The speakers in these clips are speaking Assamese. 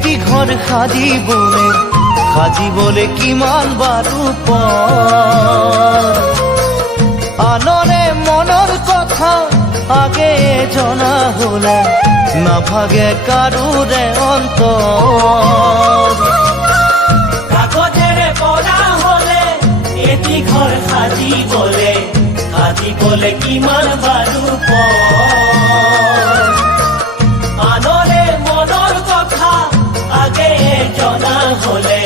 এটি ঘৰ সাজিবলে কিমান বাৰু আনৰে মনৰ কথা আগে জনা হলে নাভাগে কাৰোৰে অন্তৰ কাগজেৰে পৰা হলে এটি ঘৰ সাজিবলে কিমান বাৰু আনৰে মনৰ কথা আগে জনা হলে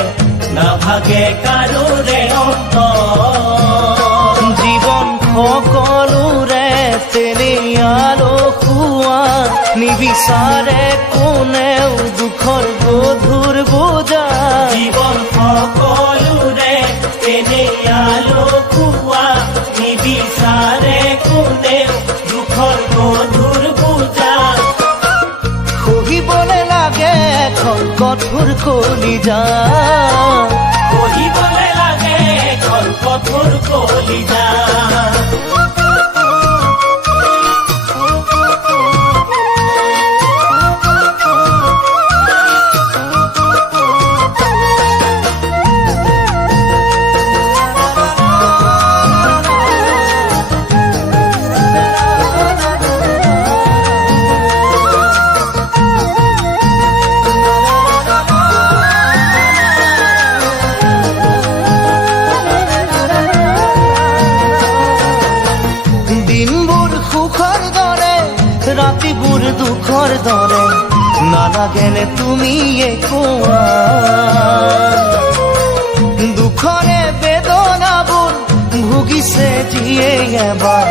নাভাগে কাৰোৰে অন্তৰ জীৱন সকলোৰে তেনেকুৱা নিবিচাৰে কোনেও দুখৰ গধুৰ বোজা জীৱন সকলোৰে তেনেকুৱা নিবিচাৰে কোনেও দুখৰ গধুৰ বোজা সহিবলে লাগে এখন কঠোৰ কলিজা সহিবলে লাগে এখন কঠোৰ কলিজা ৰাতিবোৰ দুখৰ দৰে নালাগেনে তুমি কোৱা দুখৰে বেদনাবোৰ ভুগিছে যিয়ে এবাৰ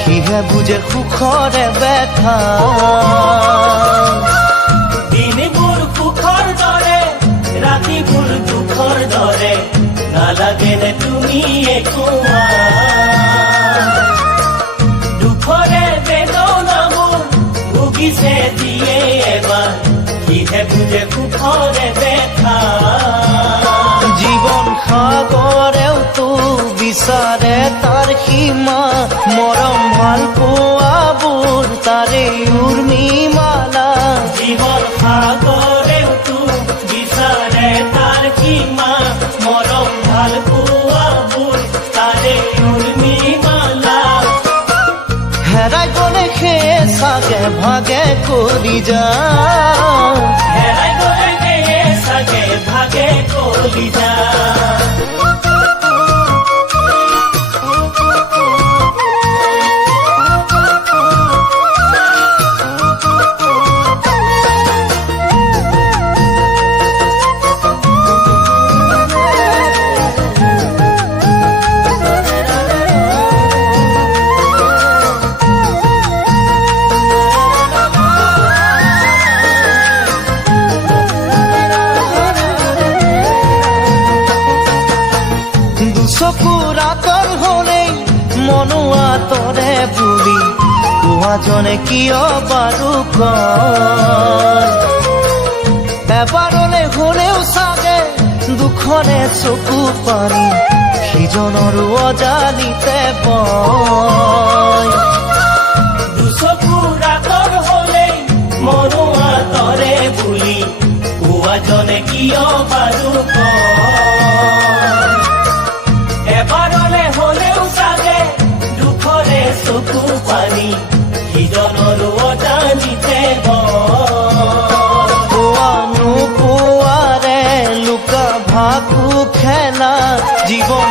সিহে বুজে সুখৰে ব্যথা দিনবোৰ সুখৰ দৰে ৰাতিবোৰ দুখৰ দৰে নালাগেনে তুমি কোৱা দুখৰে বেদনাবোৰ ভুগিছে যিয়ে এবাৰ সিহে বুজে সুখৰে ব্যথা জীৱন সাগৰেও তো বিচাৰে তাৰ সীমা মৰম ভাল পোৱাবোৰ তাৰে উৰ্মিমালা জীৱন সাগৰেও তো বিচাৰে তাৰ সীমা মৰম ভাল পোৱাবোৰ তাৰে উৰ্মিমালা হেৰাই গলে সেয়ে চাগে ভাগে কৰি যা হেৰাই গলে সেয়ে চাগে ভাগে কৰি যা চকুৰ আঁতৰ হলেই মনো আঁতৰে বুলি কোৱাজনে কিয় বাৰু কয় এবাৰলে হলেও চাগে দুখৰে চকু পানী সিজনৰো অজানিতে বয় দুচকুৰ আঁতৰ হলেই মনো আঁতৰে বুলি কোৱাজনে কিয় বাৰু এবাৰলে হলেও চাগে দুখৰে চকু পানী সিজনৰো অজানিতে পোৱা নোপোৱাৰে লুকা ভাকু খেলা জীৱন